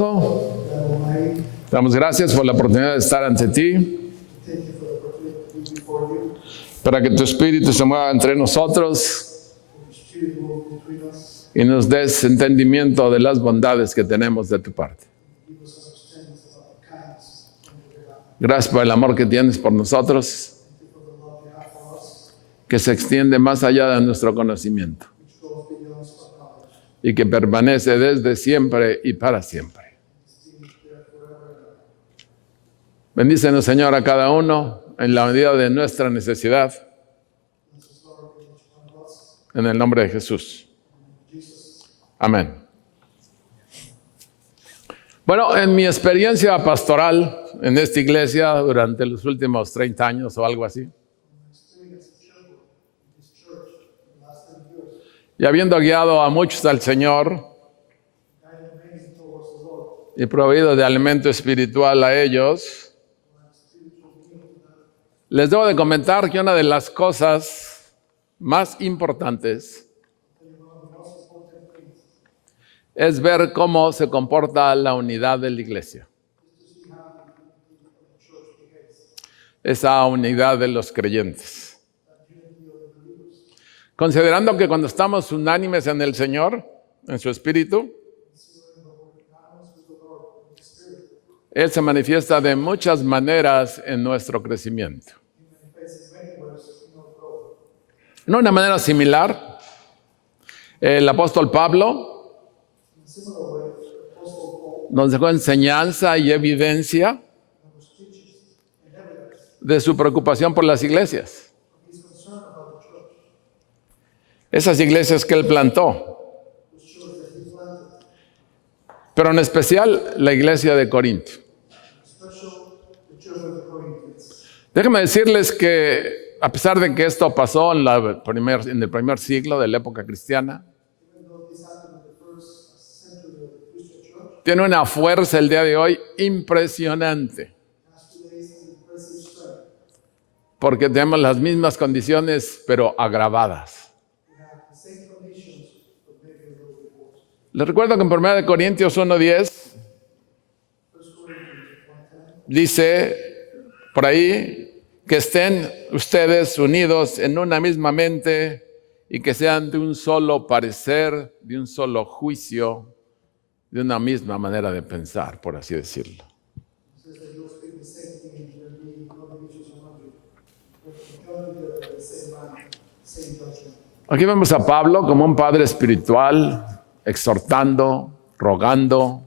Todopoderoso, damos gracias por la oportunidad de estar ante ti, para que tu Espíritu se mueva entre nosotros y nos des entendimiento de las bondades que tenemos de tu parte. Gracias por el amor que tienes por nosotros, que se extiende más allá de nuestro conocimiento y que permanece desde siempre y para siempre. Bendícenos, Señor, a cada uno en la medida de nuestra necesidad. En el nombre de Jesús. Amén. Bueno, en mi experiencia pastoral en esta iglesia durante los últimos 30 años o algo así, y habiendo guiado a muchos al Señor y proveído de alimento espiritual a ellos, les debo de comentar que una de las cosas más importantes es ver cómo se comporta la unidad de la iglesia. Esa unidad de los creyentes. Considerando que cuando estamos unánimes en el Señor, en su Espíritu, Él se manifiesta de muchas maneras en nuestro crecimiento. En una manera similar, el apóstol Pablo nos dejó enseñanza y evidencia de su preocupación por las iglesias. Esas iglesias que él plantó, pero en especial la iglesia de Corinto. Déjenme decirles que a pesar de que esto pasó en el primer siglo de la época cristiana, tiene una fuerza el día de hoy impresionante. Porque tenemos las mismas condiciones, pero agravadas. Les recuerdo que en 1 Corintios 1:10 dice por ahí que estén ustedes unidos en una misma mente y que sean de un solo parecer, de un solo juicio, de una misma manera de pensar, por así decirlo. Aquí vemos a Pablo como un padre espiritual, exhortando, rogando,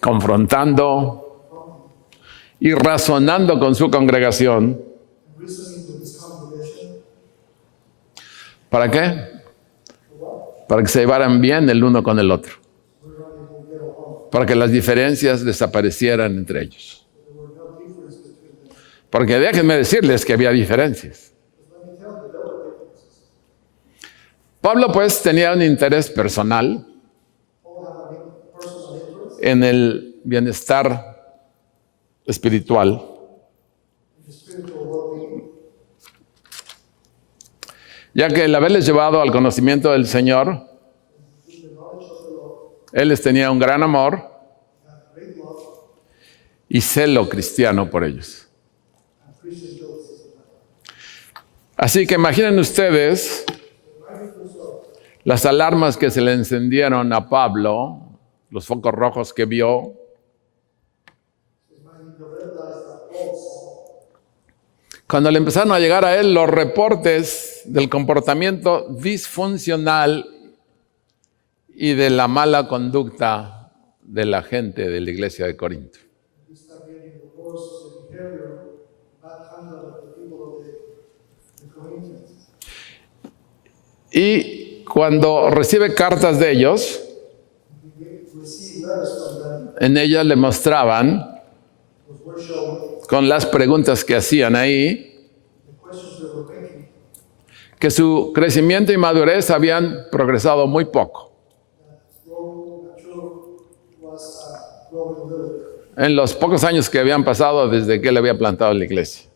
confrontando y razonando con su congregación. ¿Para qué? Para que se llevaran bien el uno con el otro. Para que las diferencias desaparecieran entre ellos. Porque déjenme decirles que había diferencias. Pablo pues tenía un interés personal en el bienestar espiritual. Ya que el haberles llevado al conocimiento del Señor, Él les tenía un gran amor y celo cristiano por ellos. Así que imaginen ustedes las alarmas que se le encendieron a Pablo, los focos rojos que vio. Cuando le empezaron a llegar a él los reportes del comportamiento disfuncional y de la mala conducta de la gente de la iglesia de Corinto. Y cuando recibe cartas de ellos, en ellas le mostraban, con las preguntas que hacían ahí, que su crecimiento y madurez habían progresado muy poco. En los pocos años que habían pasado desde que él había plantado la iglesia.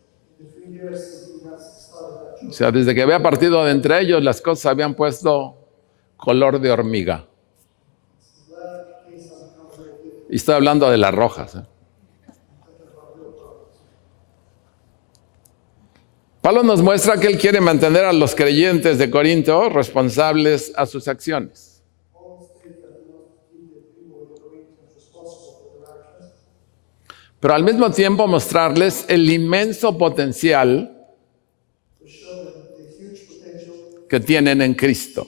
O sea, desde que había partido de entre ellos, las cosas habían puesto color de hormiga. Y estoy hablando de las rojas. Pablo nos muestra que él quiere mantener a los creyentes de Corinto responsables a sus acciones. Pero al mismo tiempo mostrarles el inmenso potencial que tienen en Cristo.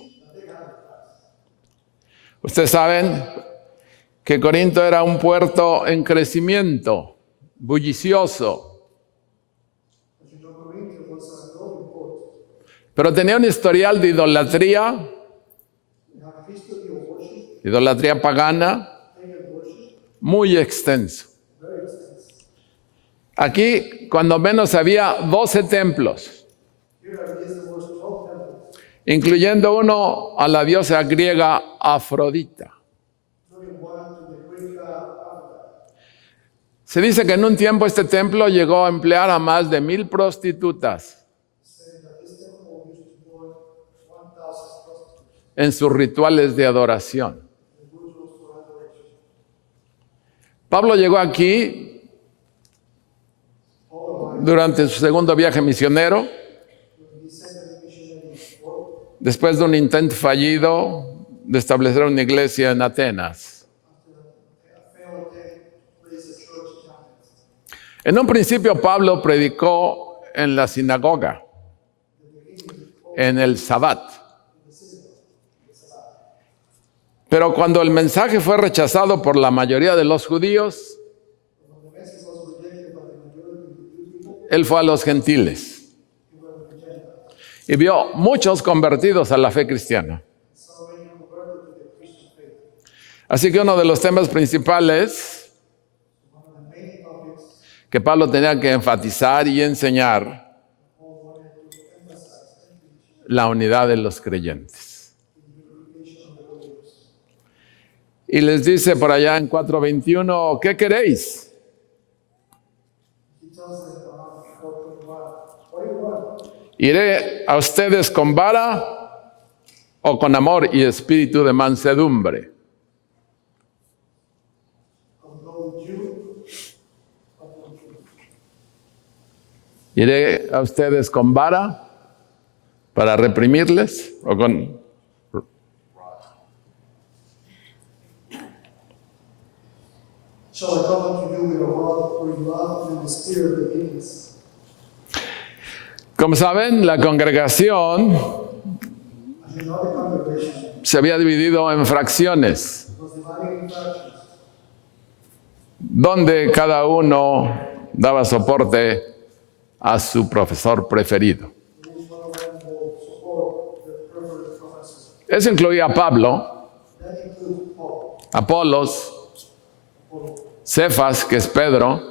Ustedes saben que Corinto era un puerto en crecimiento, bullicioso. Pero tenía un historial de idolatría pagana, muy extenso. Aquí, cuando menos, había 12 templos, incluyendo uno a la diosa griega Afrodita. Se dice que en un tiempo este templo llegó a emplear a más de 1,000 prostitutas en sus rituales de adoración. Pablo llegó aquí durante su segundo viaje misionero, después de un intento fallido de establecer una iglesia en Atenas. En un principio Pablo predicó en la sinagoga, en el Sabbat. Pero cuando el mensaje fue rechazado por la mayoría de los judíos, él fue a los gentiles y vio muchos convertidos a la fe cristiana. Así que uno de los temas principales que Pablo tenía que enfatizar y enseñar, la unidad de los creyentes. Y les dice por allá en 4:21, ¿qué queréis? ¿Iré a ustedes con vara o con amor y espíritu de mansedumbre? ¿Iré a ustedes con vara para reprimirles o con... Shall I come unto you with a rod or in love and the spirit of meekness? Como saben, la congregación se había dividido en fracciones, donde cada uno daba soporte a su profesor preferido. Eso incluía a Pablo, Apolos, Cefas, que es Pedro,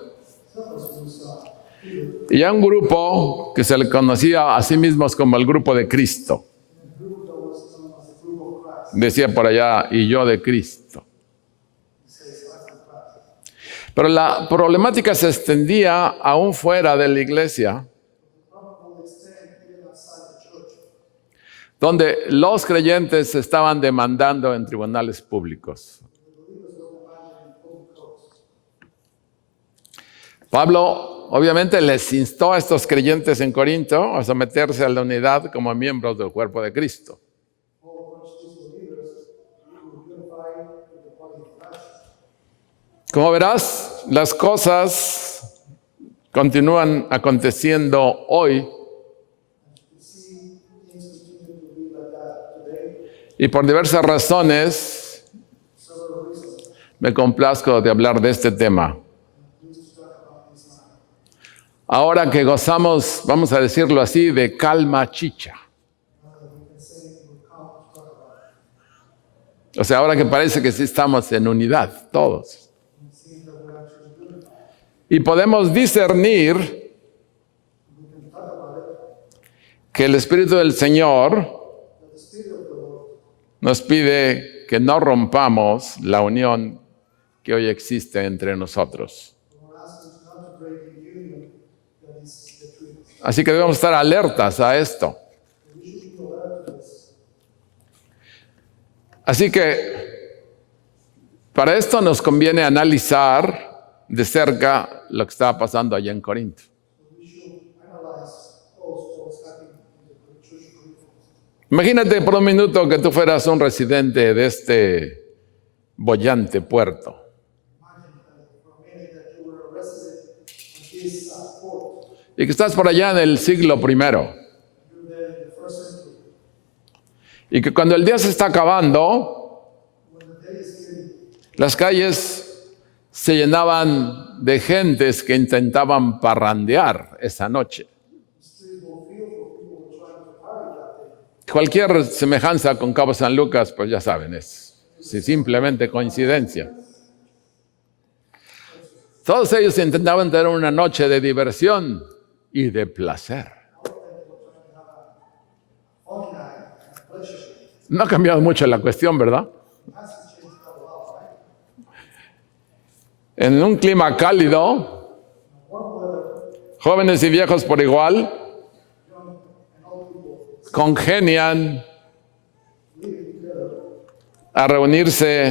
y a un grupo que se le conocía a sí mismos como el grupo de Cristo. Decía por allá, y yo de Cristo. Pero la problemática se extendía aún fuera de la iglesia, donde los creyentes se estaban demandando en tribunales públicos. Pablo obviamente les instó a estos creyentes en Corinto a someterse a la unidad como miembros del cuerpo de Cristo. Como verás, las cosas continúan aconteciendo hoy y por diversas razones me complazco de hablar de este tema. Ahora que gozamos, vamos a decirlo así, de calma chicha. O sea, ahora que parece que sí estamos en unidad, todos. Y podemos discernir que el Espíritu del Señor nos pide que no rompamos la unión que hoy existe entre nosotros. Así que debemos estar alertas a esto. Así que para esto nos conviene analizar de cerca lo que estaba pasando allá en Corinto. We should analyze close what's happening in the church of Corinth. Imagínate por un minuto que tú fueras un residente de este boyante puerto. Imagine for a minute that you were a resident of this port. Y que estás por allá en el siglo I. You're there in the first century. Y que cuando el día se está acabando, When the day is getting, las calles se llenaban de gentes que intentaban parrandear esa noche. the streets will feel for people who are trying to party that day. Cualquier semejanza con Cabo San Lucas, pues ya saben, es simplemente coincidencia. Todos ellos intentaban tener una noche de diversión y de placer. Funny night and pleasure. No ha cambiado mucho la cuestión, ¿verdad? It hasn't changed a lot, right? En un clima cálido, Warm weather, jóvenes y viejos por igual young and old people congenian living together a reunirse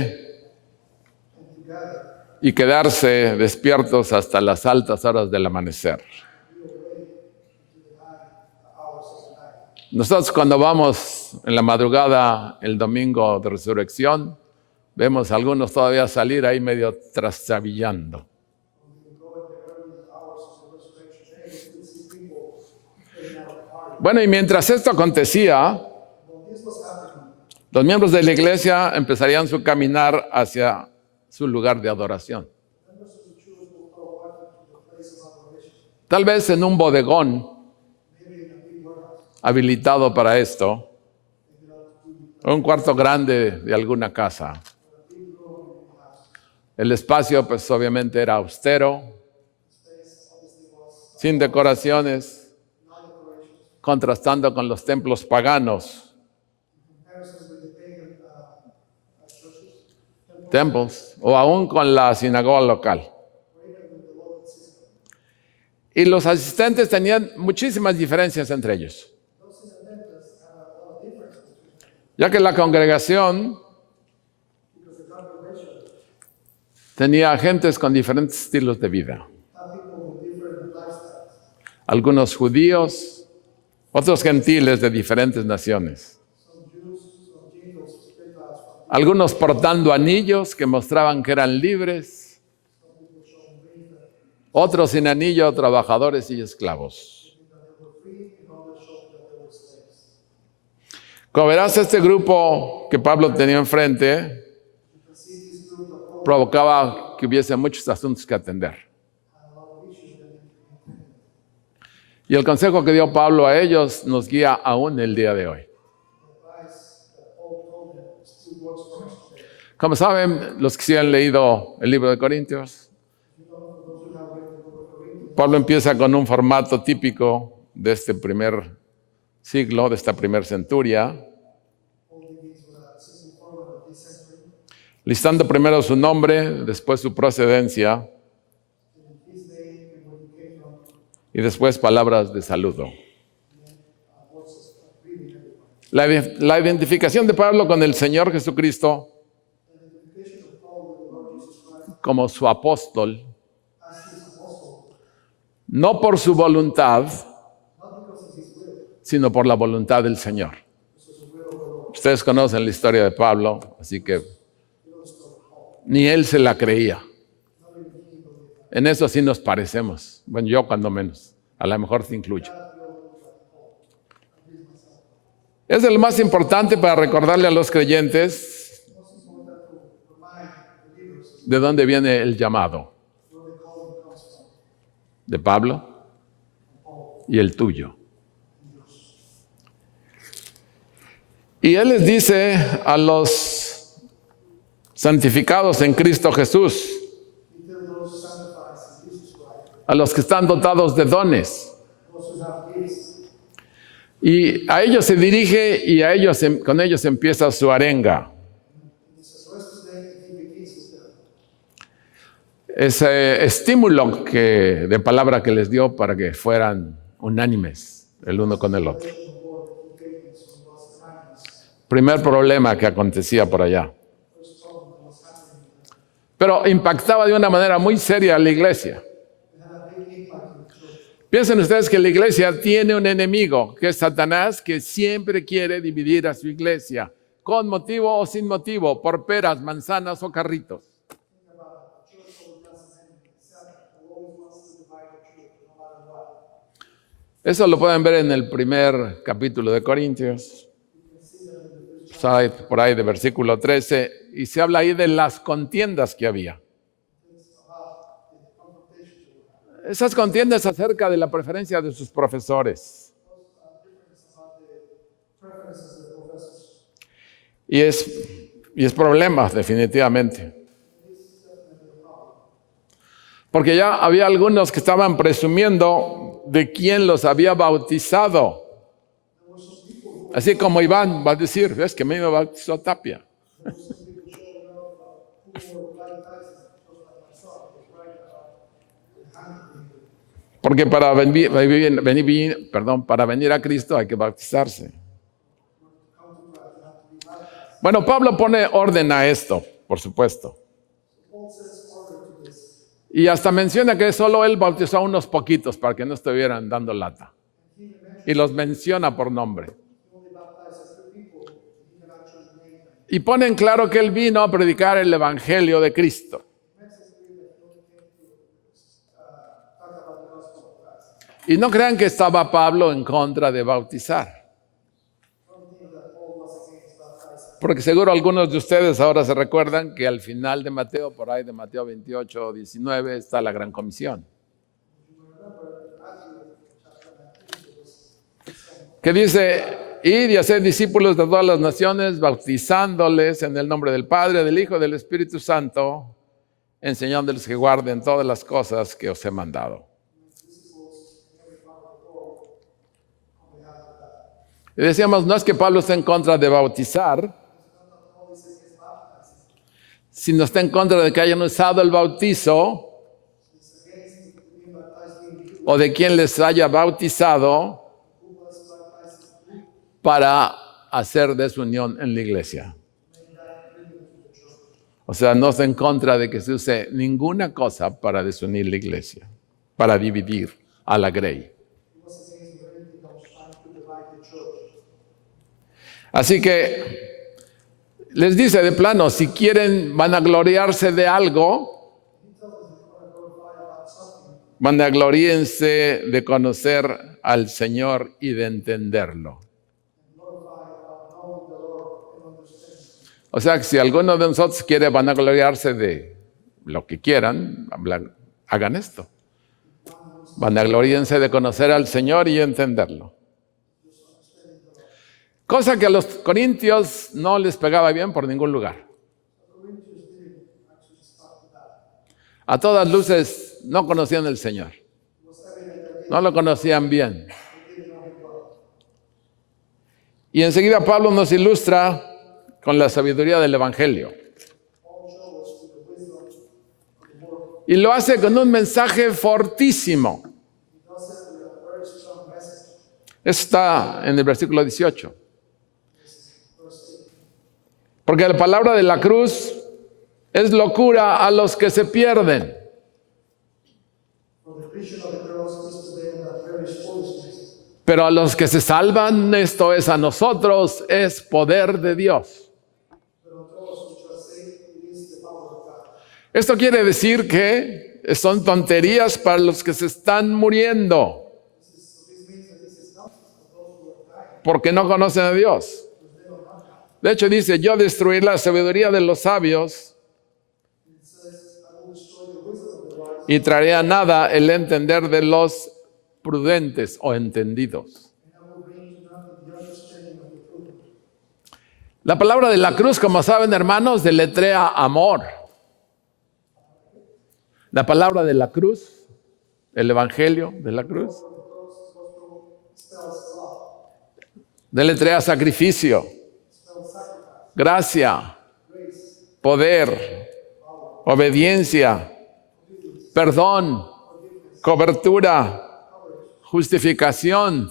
and together. y quedarse despiertos hasta las altas horas del amanecer. Nosotros cuando vamos en la madrugada el domingo de resurrección, vemos a algunos todavía salir ahí medio trastabillando. Bueno, y mientras esto acontecía, los miembros de la iglesia empezarían su caminar hacia su lugar de adoración. Tal vez en un bodegón habilitado para esto, o un cuarto grande de alguna casa. El espacio, pues obviamente era austero, sin decoraciones, contrastando con los templos paganos. Templos, o aún con la sinagoga local. Y los asistentes tenían muchísimas diferencias entre ellos, ya que la congregación tenía agentes con diferentes estilos de vida. Algunos judíos, otros gentiles de diferentes naciones. Algunos portando anillos que mostraban que eran libres. Otros sin anillo, trabajadores y esclavos. Como verás, este grupo que Pablo tenía enfrente provocaba que hubiese muchos asuntos que atender. Y el consejo que dio Pablo a ellos nos guía aún el día de hoy. Como saben, los que sí han leído el libro de Corintios, Pablo empieza con un formato típico de este primer siglo, de esta primera centuria, listando primero su nombre, después su procedencia y después palabras de saludo. La identificación de Pablo con el Señor Jesucristo como su apóstol, no por su voluntad, sino por la voluntad del Señor. Ustedes conocen la historia de Pablo, así que ni él se la creía. En eso sí nos parecemos. Bueno, yo cuando menos. A lo mejor te incluyo. Es de lo más importante para recordarle a los creyentes de dónde viene el llamado. De Pablo y el tuyo. Y él les dice a los santificados en Cristo Jesús, a los que están dotados de dones. Y a ellos se dirige y con ellos empieza su arenga. Ese estímulo de palabra que les dio para que fueran unánimes el uno con el otro. Primer problema que acontecía por allá. Pero impactaba de una manera muy seria a la iglesia. Piensen ustedes que la iglesia tiene un enemigo, que es Satanás, que siempre quiere dividir a su iglesia, con motivo o sin motivo, por peras, manzanas o carritos. Eso lo pueden ver en el primer capítulo de Corintios, por ahí de versículo 13, y se habla ahí de las contiendas que había. Esas contiendas acerca de la preferencia de sus profesores. Y es problema, definitivamente. Porque ya había algunos que estaban presumiendo de quién los había bautizado. Así como Iván va a decir, ves que me bautizó Tapia. Porque para venir a Cristo hay que bautizarse. Bueno, Pablo pone orden a esto, por supuesto. Y hasta menciona que solo él bautizó a unos poquitos para que no estuvieran dando lata. Y los menciona por nombre. Y pone en claro que él vino a predicar el evangelio de Cristo. Y no crean que estaba Pablo en contra de bautizar. Porque seguro algunos de ustedes ahora se recuerdan que al final de Mateo, por ahí de Mateo 28 o 19, está la Gran Comisión. Que dice, id y haced discípulos de todas las naciones, bautizándoles en el nombre del Padre, del Hijo y del Espíritu Santo, enseñándoles que guarden todas las cosas que os he mandado. Y decíamos, no es que Pablo esté en contra de bautizar, sino está en contra de que hayan usado el bautizo o de quien les haya bautizado para hacer desunión en la iglesia. O sea, no está en contra de que se use ninguna cosa para desunir la iglesia, para dividir a la grey. Así que les dice de plano, si quieren vanagloriarse de algo, vanagloríense de conocer al Señor y de entenderlo. O sea, que si alguno de nosotros quiere vanagloriarse de lo que quieran, hagan esto. Vanagloríense de conocer al Señor y entenderlo. Cosa que a los corintios no les pegaba bien por ningún lugar. A todas luces no conocían al Señor. No lo conocían bien. Y enseguida Pablo nos ilustra con la sabiduría del Evangelio. Y lo hace con un mensaje fortísimo. Está en el versículo 18. Porque la palabra de la cruz es locura a los que se pierden. Pero a los que se salvan, esto es a nosotros, es poder de Dios. Esto quiere decir que son tonterías para los que se están muriendo, porque no conocen a Dios. De hecho dice, yo destruiré la sabiduría de los sabios y traeré a nada el entender de los prudentes o entendidos. La palabra de la cruz, como saben, hermanos, deletrea amor. La palabra de la cruz, el evangelio de la cruz, deletrea sacrificio, gracia, poder, obediencia, perdón, cobertura, justificación,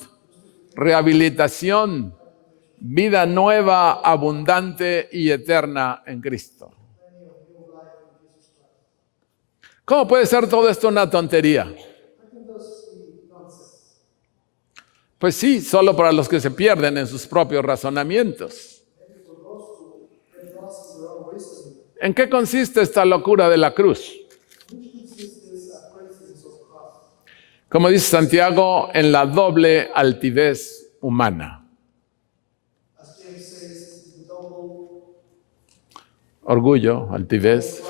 rehabilitación, vida nueva, abundante y eterna en Cristo. ¿Cómo puede ser todo esto una tontería? Pues sí, solo para los que se pierden en sus propios razonamientos. ¿En qué consiste esta locura de la cruz? Como dice Santiago, en la doble altivez humana. Orgullo, altivez.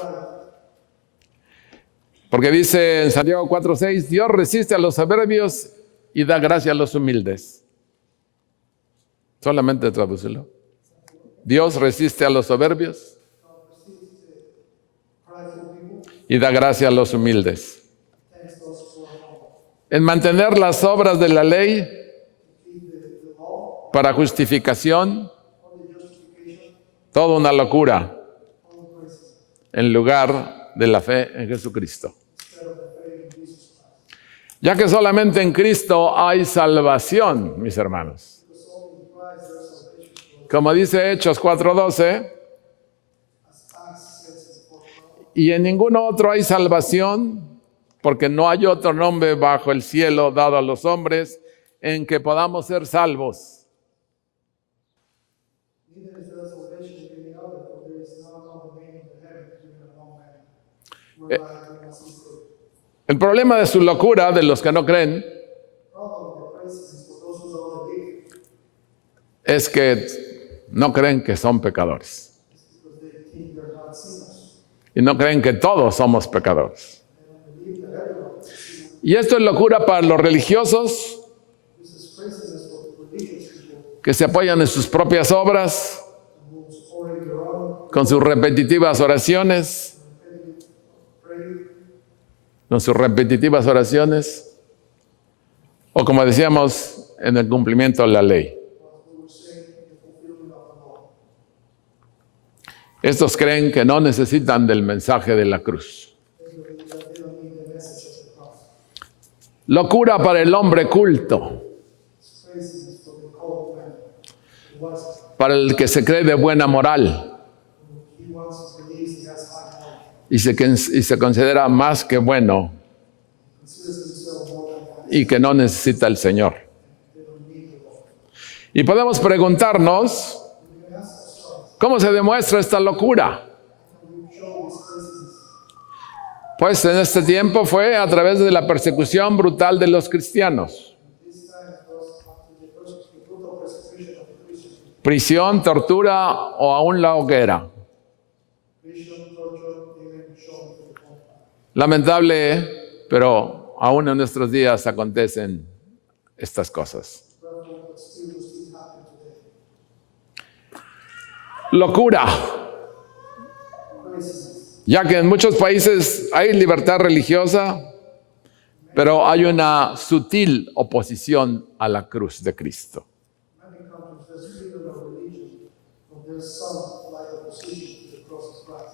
Porque dice en Santiago 4:6, Dios resiste a los soberbios y da gracia a los humildes. Solamente tradúcelo. Dios resiste a los soberbios y da gracia a los humildes. En mantener las obras de la ley para justificación, toda una locura en lugar de la fe en Jesucristo. Ya que solamente en Cristo hay salvación, mis hermanos. Como dice Hechos 4:12, y en ningún otro hay salvación, porque no hay otro nombre bajo el cielo dado a los hombres en que podamos ser salvos. El problema de su locura, de los que no creen, es que no creen que son pecadores. Y no creen que todos somos pecadores. Y esto es locura para los religiosos que se apoyan en sus propias obras, con sus repetitivas oraciones, o como decíamos, en el cumplimiento de la ley. Estos creen que no necesitan del mensaje de la cruz. Locura para el hombre culto, para el que se cree de buena moral y se considera más que bueno y que no necesita el Señor. Y podemos preguntarnos, ¿cómo se demuestra esta locura? Pues en este tiempo fue a través de la persecución brutal de los cristianos. Prisión, tortura o aún la hoguera. Lamentable, pero aún en nuestros días acontecen estas cosas. Locura. Ya que en muchos países hay libertad religiosa, pero hay una sutil oposición a la cruz de Cristo.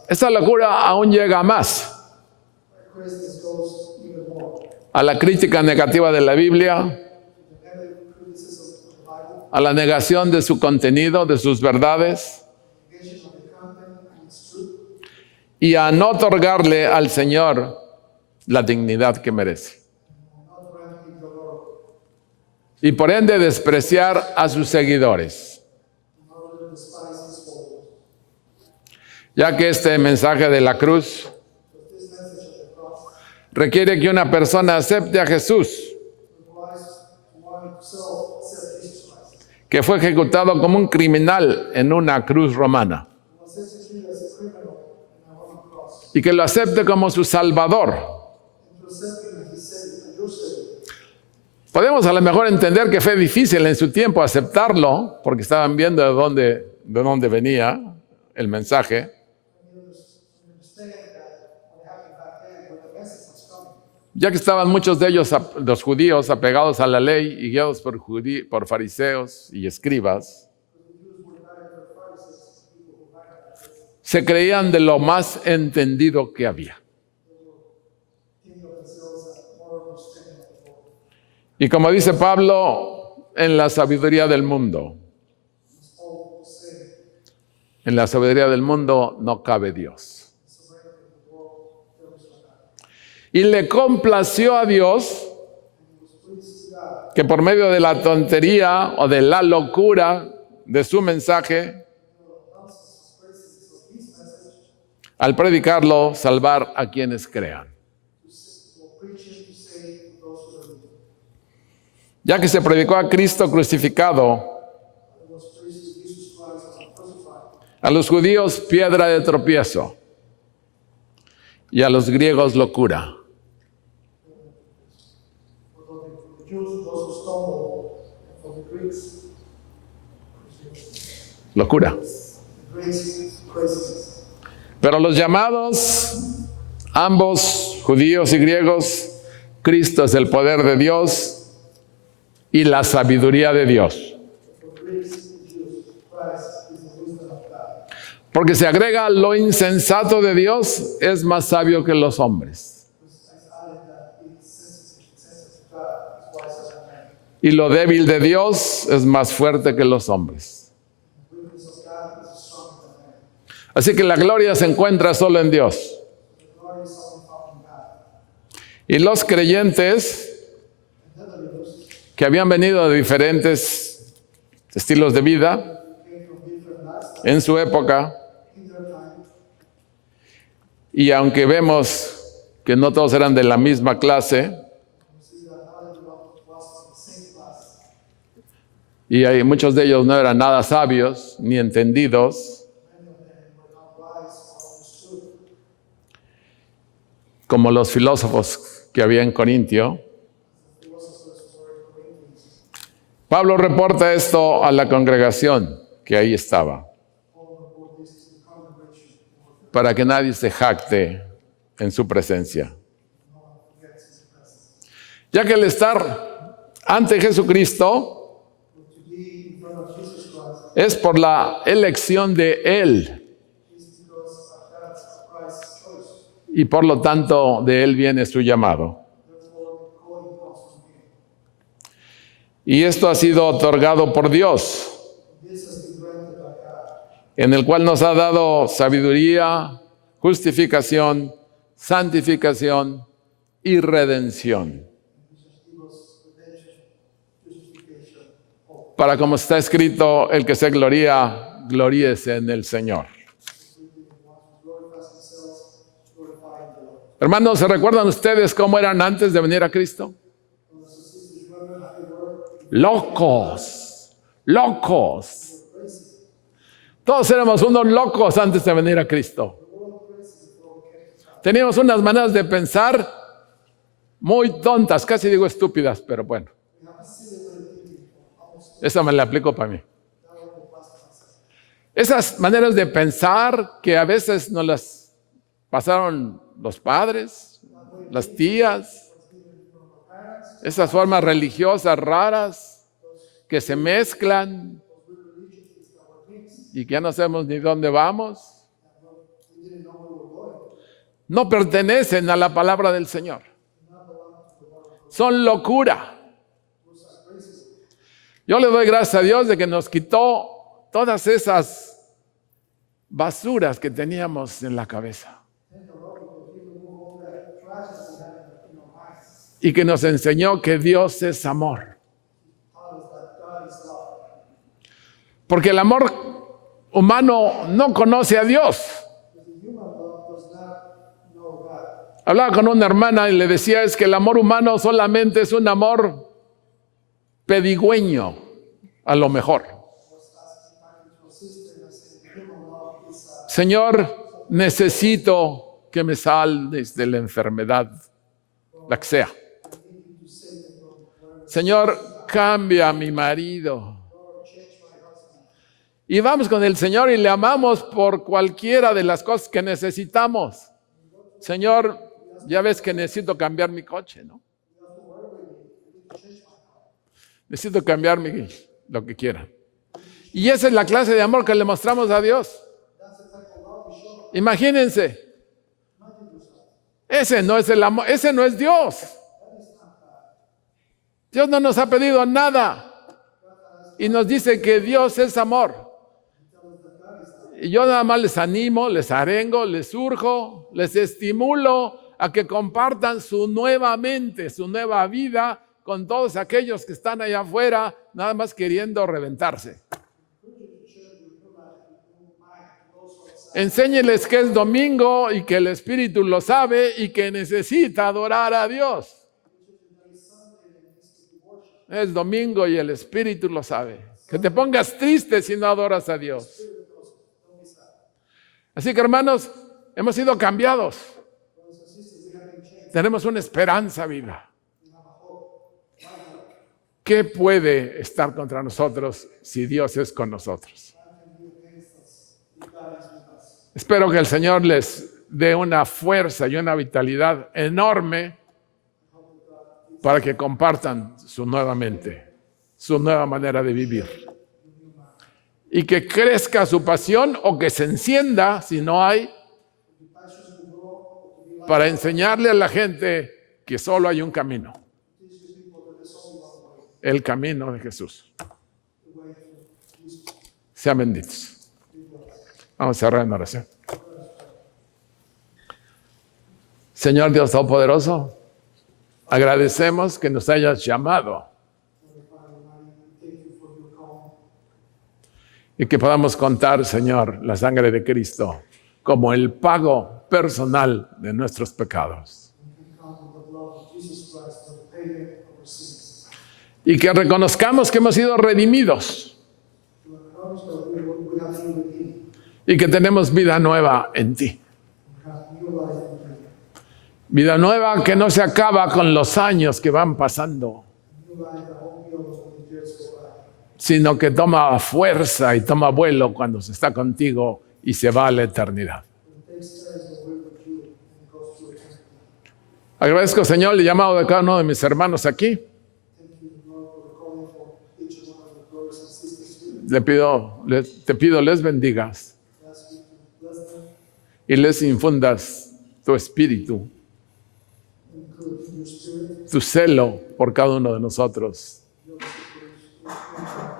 Esta locura aún llega más a la crítica negativa de la Biblia, a la negación de su contenido, de sus verdades, y a no otorgarle al Señor la dignidad que merece. Y por ende despreciar a sus seguidores. Ya que este mensaje de la cruz requiere que una persona acepte a Jesús, que fue ejecutado como un criminal en una cruz romana, y que lo acepte como su Salvador. Podemos a lo mejor entender que fue difícil en su tiempo aceptarlo, porque estaban viendo de dónde venía el mensaje. Ya que estaban muchos de ellos, los judíos, apegados a la ley y guiados por fariseos y escribas, se creían de lo más entendido que había. Y como dice Pablo, en la sabiduría del mundo. En la sabiduría del mundo no cabe Dios. Y le complació a Dios que por medio de la tontería o de la locura de su mensaje, al predicarlo, salvar a quienes crean. Ya que se predicó a Cristo crucificado, a los judíos piedra de tropiezo y a los griegos locura. Locura. Pero los llamados, ambos judíos y griegos, Cristo es el poder de Dios y la sabiduría de Dios. Porque se agrega lo insensato de Dios es más sabio que los hombres. Y lo débil de Dios es más fuerte que los hombres. Así que la gloria se encuentra solo en Dios. Y los creyentes que habían venido de diferentes estilos de vida en su época, y aunque vemos que no todos eran de la misma clase, y muchos de ellos no eran nada sabios ni entendidos, como los filósofos que había en Corintio, Pablo reporta esto a la congregación que ahí estaba, para que nadie se jacte en su presencia. Ya que el estar ante Jesucristo es por la elección de Él. Y por lo tanto, de Él viene su llamado. Y esto ha sido otorgado por Dios, en el cual nos ha dado sabiduría, justificación, santificación y redención. Para como está escrito, el que se gloría, gloríese en el Señor. Hermanos, ¿se recuerdan ustedes cómo eran antes de venir a Cristo? Locos, locos. Todos éramos unos locos antes de venir a Cristo. Teníamos unas maneras de pensar muy tontas, casi digo estúpidas, pero bueno. Esa me la aplico para mí. Esas maneras de pensar que a veces nos las pasaron los padres, las tías, esas formas religiosas raras que se mezclan y que ya no sabemos ni dónde vamos, no pertenecen a la palabra del Señor. Son locura. Yo le doy gracias a Dios de que nos quitó todas esas basuras que teníamos en la cabeza. Y que nos enseñó que Dios es amor. Porque el amor humano no conoce a Dios. Hablaba con una hermana y le decía, es que el amor humano solamente es un amor pedigüeño, a lo mejor. Señor, necesito que me salves de la enfermedad, la que sea. Señor, cambia a mi marido. Y vamos con el Señor y le amamos por cualquiera de las cosas que necesitamos. Señor, ya ves que necesito cambiar mi coche, ¿no? Necesito cambiar lo que quiera. Y esa es la clase de amor que le mostramos a Dios. Imagínense. Ese no es el amor, ese no es Dios. Dios no nos ha pedido nada. Y nos dice que Dios es amor. Y yo nada más les animo, les arengo, les urjo, les estimulo a que compartan su nueva mente, su nueva vida con todos aquellos que están allá afuera, nada más queriendo reventarse. Enséñeles que es domingo y que el Espíritu lo sabe y que necesita adorar a Dios. Es domingo y el Espíritu lo sabe. Que te pongas triste si no adoras a Dios. Así que, hermanos, hemos sido cambiados. Tenemos una esperanza viva. ¿Qué puede estar contra nosotros si Dios es con nosotros? Espero que el Señor les dé una fuerza y una vitalidad enorme para que compartan su nueva mente, su nueva manera de vivir. Y que crezca su pasión o que se encienda, si no hay, para enseñarle a la gente que solo hay un camino. El camino de Jesús. Sean benditos. Vamos a cerrar en oración. Señor Dios Todopoderoso, agradecemos que nos hayas llamado y que podamos contar, Señor, la sangre de Cristo como el pago personal de nuestros pecados. Y que reconozcamos que hemos sido redimidos y que tenemos vida nueva en ti. Vida nueva que no se acaba con los años que van pasando, sino que toma fuerza y toma vuelo cuando se está contigo y se va a la eternidad. Agradezco, Señor, el llamado de cada uno de mis hermanos aquí. Te pido les bendigas y les infundas tu espíritu, tu celo por cada uno de nosotros.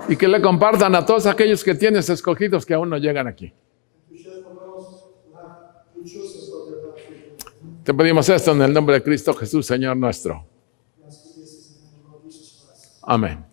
Y que le compartan a todos aquellos que tienes escogidos que aún no llegan aquí. Te pedimos esto en el nombre de Cristo Jesús, Señor nuestro. Amén.